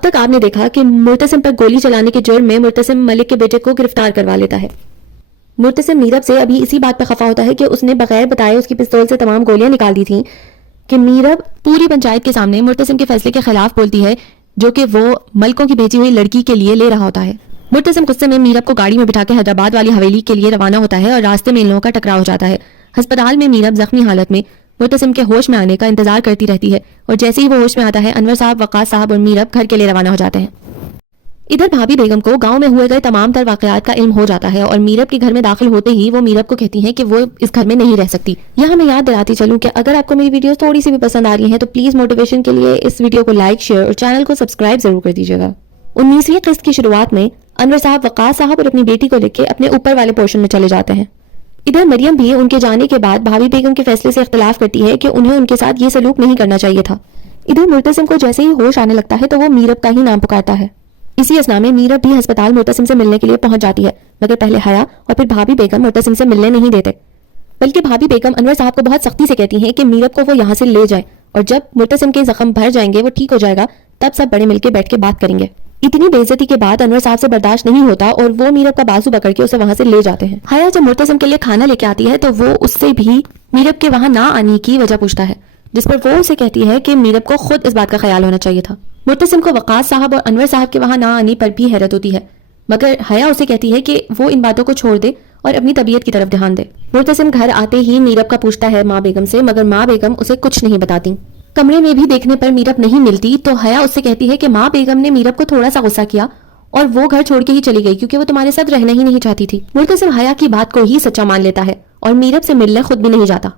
اب تک آپ نے دیکھا کہ مرتسم پر گولی چلانے کے جرم میں مرتسم ملک کے بیٹے کو گرفتار کروا لیتا ہے۔ مرتسم میرب سے ابھی اسی بات پر خفا ہوتا ہے کہ اس نے بغیر بتائے اس کی پستول سے تمام گولیاں نکال دی تھیں کہ میرب پوری پنچایت کے سامنے مرتسم کے فیصلے کے خلاف بولتی ہے جو کہ وہ ملکوں کی بھیجی ہوئی لڑکی کے لیے لے رہا ہوتا ہے۔ مرتسم غصے میں میرب کو گاڑی میں بٹھا کے حیدرآباد والی حویلی کے لیے روانہ ہوتا ہے اور راستے میں ان لوگوں کا ٹکراؤ ہو جاتا ہے۔ ہسپتال میں میرب زخمی حالت میں مرتسم کے ہوش میں آنے کا انتظار کرتی رہتی ہے اور جیسے ہی وہ ہوش میں آتا ہے انور صاحب، وقاص صاحب اور میرب گھر کے لیے روانہ ہو جاتے ہیں۔ ادھر بھابھی بیگم کو گاؤں میں ہوئے گئے تمام تر واقعات کا علم ہو جاتا ہے اور میرب کے گھر میں داخل ہوتے ہی وہ میرب کو کہتی ہیں کہ وہ اس گھر میں نہیں رہ سکتی۔ یہاں میں یاد دلاتی چلوں کہ اگر آپ کو میری ویڈیوز تھوڑی سی بھی پسند آ رہی ہیں تو پلیز موٹیویشن کے لیے اس ویڈیو کو لائک، شیئر اور چینل کو سبسکرائب ضرور کر دیجیے گا۔ 19ویں قسط کی شروعات میں انور صاحب وقاص صاحب اور اپنی بیٹی کو لے کے اپنے اوپر والے پورشن میں چلے جاتے ہیں۔ ادھر مریم بھی ان کے جانے کے بعد بھابھی بیگم کے فیصلے سے اختلاف کرتی ہے کہ انہیں ان کے ساتھ یہ سلوک نہیں کرنا چاہیے تھا۔ ادھر مرتسم کو جیسے ہی ہوش آنے لگتا ہے تو وہ میرب کا ہی نام پکارتا ہے۔ اسی اثنا میں میرب بھی ہسپتال مرتسم سے ملنے کے لیے پہنچ جاتی ہے، مگر پہلے حیا اور پھر بھابھی بیگم مرتسم سے ملنے نہیں دیتے، بلکہ بھابھی بیگم انور صاحب کو بہت سختی سے کہتی ہیں کہ میرب کو وہ یہاں سے لے جائیں اور جب مرتسم کے زخم بھر جائیں گے، وہ ٹھیک ہو جائے گا، تب سب بڑے مل کے بیٹھ کے بات کریں گے۔ اتنی بے عزتی کے بعد انور صاحب سے برداشت نہیں ہوتا اور وہ میرب کا بازو پکڑ کے اسے وہاں سے لے جاتے ہیں۔ حیا جب مرتسم کے لیے کھانا لے کے آتی ہے تو وہ اس سے بھی میرب کے وہاں نہ آنے کی وجہ پوچھتا ہے، جس پر وہ اسے کہتی ہے کہ میرب کو خود اس بات کا خیال ہونا چاہیے تھا۔ مرتسم کو وقاص صاحب اور انور صاحب کے وہاں نہ آنے پر بھی حیرت ہوتی ہے، مگر حیا اسے کہتی ہے کہ وہ ان باتوں کو چھوڑ دے اور اپنی طبیعت کی طرف دھیان دے۔ مرتسم گھر آتے ہی میرب کا پوچھتا ہے ماں بیگم سے، مگر ماں بیگم اسے کچھ نہیں بتاتی۔ کمرے میں بھی دیکھنے پر میرب نہیں ملتی تو حیا اس سے کہتی ہے کہ ماں بیگم نے میرب کو تھوڑا سا غصہ کیا اور وہ گھر چھوڑ کے ہی چلی گئی کیونکہ وہ تمہارے ساتھ رہنا ہی نہیں چاہتی تھی۔ مرتسم حیا کی بات کو ہی سچا مان لیتا ہے اور میرب سے ملنے خود بھی نہیں جاتا۔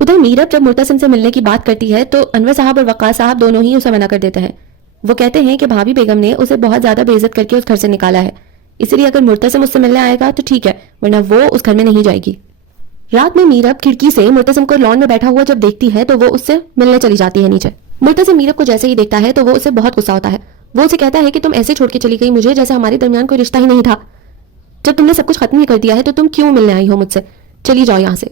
ادھر میرب جب مرتسم سے ملنے کی بات کرتی ہے تو انور صاحب اور وقاص صاحب دونوں ہی اسے منع کر دیتے ہیں۔ وہ کہتے ہیں کہ بھابھی بیگم نے اسے بہت زیادہ بے عزت کر کے اس گھر سے نکالا ہے، اس لیے اگر مرتسم اس سے ملنے آئے گا تو ٹھیک ہے، ورنہ وہ اس گھر میں نہیں جائے گی۔ رات میں میرب کھڑکی سے مرتسم کو لان میں بیٹھا ہوا جب دیکھتی ہے تو وہ اس سے ملنے چلی جاتی ہے نیچے۔ مرتسم میرب کو جیسے ہی دیکھتا ہے تو وہ اسے بہت غصہ ہوتا ہے۔ وہ اسے کہتا ہے کہ تم ایسے چھوڑ کے چلی گئی مجھے جیسے ہمارے درمیان کوئی رشتہ ہی نہیں تھا، جب تم نے سب کچھ ختم ہی کر دیا ہے تو تم کیوں ملنے آئی ہو مجھ سے، چلی جاؤ یہاں سے۔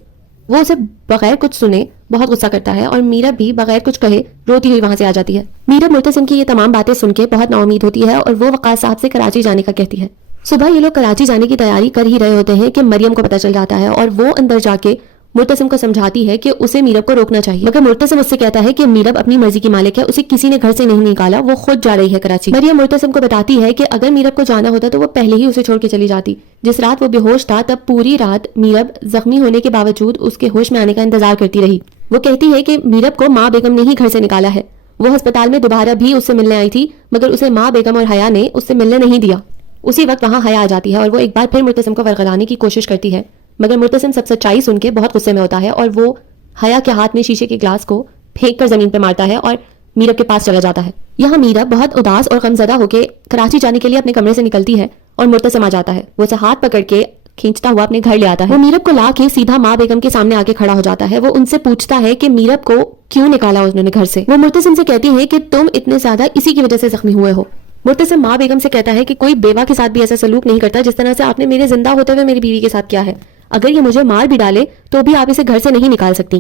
وہ اسے بغیر کچھ سنے بہت غصہ کرتا ہے اور میرب بھی بغیر کچھ کہے روتی ہوئی وہاں سے آ جاتی ہے۔ میرب مرتسم کی یہ تمام باتیں سن کے بہت نا امید ہوتی ہے اور وہ وقاص صاحب سے کراچی جانے کا کہتی ہے۔ صبح یہ لوگ کراچی جانے کی تیاری کر ہی رہے ہوتے ہیں کہ مریم کو پتہ چل جاتا ہے اور وہ اندر جا کے مرتسم کو سمجھاتی ہے کہ اسے میرب کو روکنا چاہیے، مگر مرتسم اس سے کہتا ہے کہ میرب اپنی مرضی کی مالک ہے، اسے کسی نے گھر سے نہیں نکالا، وہ خود جا رہی ہے کراچی۔ مریم مرتسم کو بتاتی ہے کہ اگر میرب کو جانا ہوتا تو وہ پہلے ہی اسے چھوڑ کے چلی جاتی۔ جس رات وہ بے ہوش تھا تب پوری رات میرب زخمی ہونے کے باوجود اس کے ہوش میں آنے کا انتظار کرتی رہی۔ وہ کہتی ہے کہ میرب کو ماں بیگم نے ہی گھر سے نکالا ہے، وہ ہسپتال میں دوبارہ بھی اس سے ملنے آئی تھی مگر اسے ماں بیگم اور حیا نے اس سے ملنے نہیں دیا۔ اسی وقت وہاں حیا آ جاتی ہے اور وہ ایک بار پھر مرتسم کو ورغلانے کی کوشش کرتی ہے، مگر مرتسم سب سچائی سن کے بہت غصے میں ہوتا ہے اور وہ حیا کے ہاتھ میں شیشے کے گلاس کو پھینک کر زمین پہ مارتا ہے اور میرب کے پاس چلا جاتا ہے۔ یہاں میرب بہت اداس اور غمزدہ ہو کے کراچی جانے کے لیے اپنے کمرے سے نکلتی ہے اور مرتسم آ جاتا ہے۔ وہ اسے ہاتھ پکڑ کے کھینچتا ہوا اپنے گھر لے آتا ہے۔ وہ میرب کو لا کے سیدھا ماں بیگم کے سامنے آ کے کھڑا ہو جاتا ہے۔ وہ ان سے پوچھتا ہے کہ میرب کو کیوں نکالا انہوں نے گھر سے۔ وہ مرتسم سے کہتی ہے کہ تم اتنے زیادہ اسی کی وجہ سے زخمی ہوئے ہو۔ مرتسم ماں بیگم سے کہتا ہے کہ کوئی بیوہ کے ساتھ بھی ایسا سلوک نہیں کرتا جس طرح سے آپ نے میرے زندہ ہوتے ہوئے میری بیوی کے ساتھ کیا ہے، اگر یہ مجھے مار بھی ڈالے تو بھی آپ اسے گھر سے نہیں نکال سکتی۔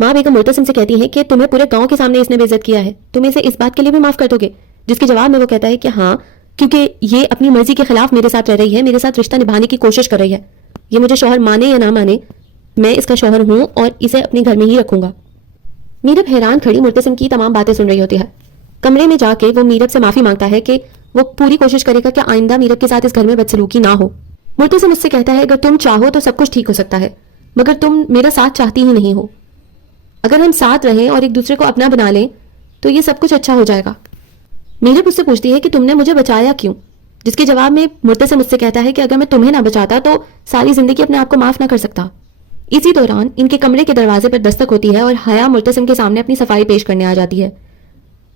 ماں بیگم مرتسم سے کہتی ہے کہ تمہیں پورے گاؤں کے سامنے اس نے بے عزت کیا ہے، تم اسے اس بات کے لیے بھی معاف کر دو گے؟ جس کے جواب میں وہ کہتا ہے کہ ہاں، کیونکہ یہ اپنی مرضی کے خلاف میرے ساتھ رہ رہی ہے، میرے ساتھ رشتہ نبھانے کی کوشش کر رہی ہے، یہ مجھے شوہر مانے یا نہ مانے میں اس کا شوہر ہوں اور اسے اپنے گھر میں ہی رکھوں گا۔ میرب حیران کھڑی مرتسم کی تمام باتیں سن رہی ہوتی ہے۔ کمرے میں جا کے وہ میرب سے معافی مانگتا ہے کہ وہ پوری کوشش کرے گا کہ آئندہ میرب کے ساتھ اس گھر میں بدسلوکی نہ ہو۔ مرتسم اس سے کہتا ہے اگر تم چاہو تو سب کچھ ٹھیک ہو سکتا ہے، مگر تم میرا ساتھ چاہتی ہی نہیں ہو۔ اگر ہم ساتھ رہیں اور ایک دوسرے کو اپنا بنا لیں تو یہ سب کچھ اچھا ہو جائے گا۔ میرب اس سے پوچھتی ہے کہ تم نے مجھے بچایا کیوں؟ جس کے جواب میں مرتسم اس سے کہتا ہے کہ اگر میں تمہیں نہ بچاتا تو ساری زندگی اپنے آپ کو معاف نہ کر سکتا۔ اسی دوران ان کے کمرے کے دروازے پر دستک ہوتی ہے اور حیا مرتسم کے سامنے اپنی صفائی پیش کرنے آ جاتی ہے۔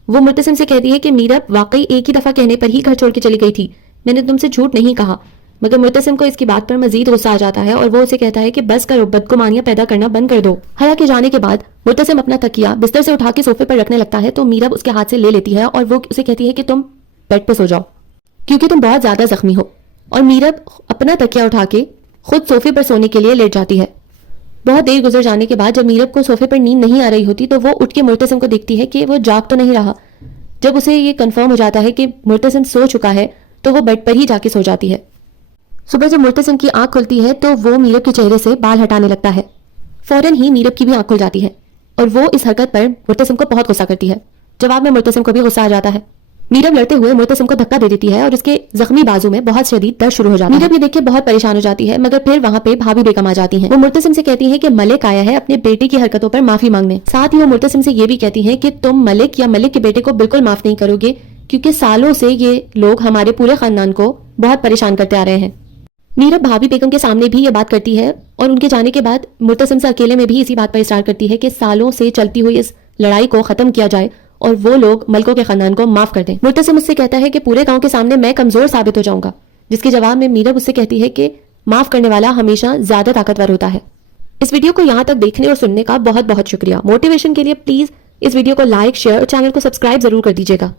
وہ مرتسم سے کہتی ہے کہ میرب واقعی ایک ہی دفعہ کہنے پر ہی گھر چھوڑ کے چلی گئی تھی، میں نے تم سے جھوٹ نہیں کہا، مگر مرتسم کو اس کی بات پر مزید غصہ آ جاتا ہے اور وہ اسے کہتا ہے کہ بس کرو، بدگمانیاں پیدا کرنا بند کر دو۔ حیا کے جانے کے بعد مرتسم اپنا تکیہ بستر سے اٹھا کے صوفے پر رکھنے لگتا ہے تو میرب اس کے ہاتھ سے لے لیتی ہے اور وہ اسے کہتی ہے کہ تم بیڈ پہ سو جاؤ کیونکہ تم بہت زیادہ زخمی ہو، اور میرب اپنا تکیہ اٹھا کے خود صوفے پر سونے کے لیے لیٹ جاتی ہے۔ بہت دیر گزر جانے کے بعد جب میرب کو صوفے پر نیند نہیں آ رہی ہوتی تو وہ اٹھ کے مرتسم کو دیکھتی ہے کہ وہ جاگ تو نہیں رہا، جب اسے یہ کنفرم ہو جاتا ہے کہ مرتسم سو چکا ہے تو وہ بیڈ پر ہی جا کے سو جاتی ہے۔ صبح جب مرتسم کی آنکھ کھلتی ہے تو وہ میرب کے چہرے سے بال ہٹانے لگتا ہے۔ فوراً ہی میرب کی بھی آنکھ کھل جاتی ہے اور وہ اس حرکت پر مرتسم کو بہت غصہ کرتی ہے۔ جواب میں مرتسم کو بھی غصہ آ جاتا ہے۔ میرب لڑتے ہوئے مرتسم کو دھکا دے دیتی ہے اور اس کے زخمی بازو میں بہت شدید درد شروع ہو جاتا ہے۔ میرب یہ دیکھ کے بہت پریشان ہو جاتی ہے، مگر پھر وہاں پہ بھابھی بیگم آ جاتی ہیں۔ وہ مرتسم سے کہتی ہیں کہ ملک آیا ہے اپنے بیٹے کی حرکتوں پر معافی مانگنے۔ ساتھ ہی وہ مرتسم سے یہ بھی کہتی ہیں کہ تم ملک یا ملک کے بیٹے کو بالکل معاف نہیں کرو گے، کیونکہ سالوں سے یہ لوگ ہمارے پورے خاندان کو بہت پریشان کرتے آ رہے ہیں۔ میرب بھابھی بیگم کے سامنے بھی یہ بات کرتی ہے اور ان کے جانے کے بعد مرتسم سے اکیلے میں بھی اسی بات پر اصرار کرتی ہے کہ سالوں سے چلتی ہوئی اس لڑائی کو ختم کیا جائے اور وہ لوگ ملکوں کے خاندان کو معاف کر دیں۔ مرتسم اس سے کہتا ہے کہ پورے گاؤں کے سامنے میں کمزور ثابت ہو جاؤں گا، جس کے جواب میں میرب اس سے کہتی ہے کہ معاف کرنے والا ہمیشہ زیادہ طاقتور ہوتا ہے۔ اس ویڈیو کو یہاں تک دیکھنے اور سننے کا بہت بہت شکریہ۔ موٹیویشن کے لیے پلیز اس ویڈیو کو لائک، شیئر اور چینل کو سبسکرائب ضرور کر دیجیے گا۔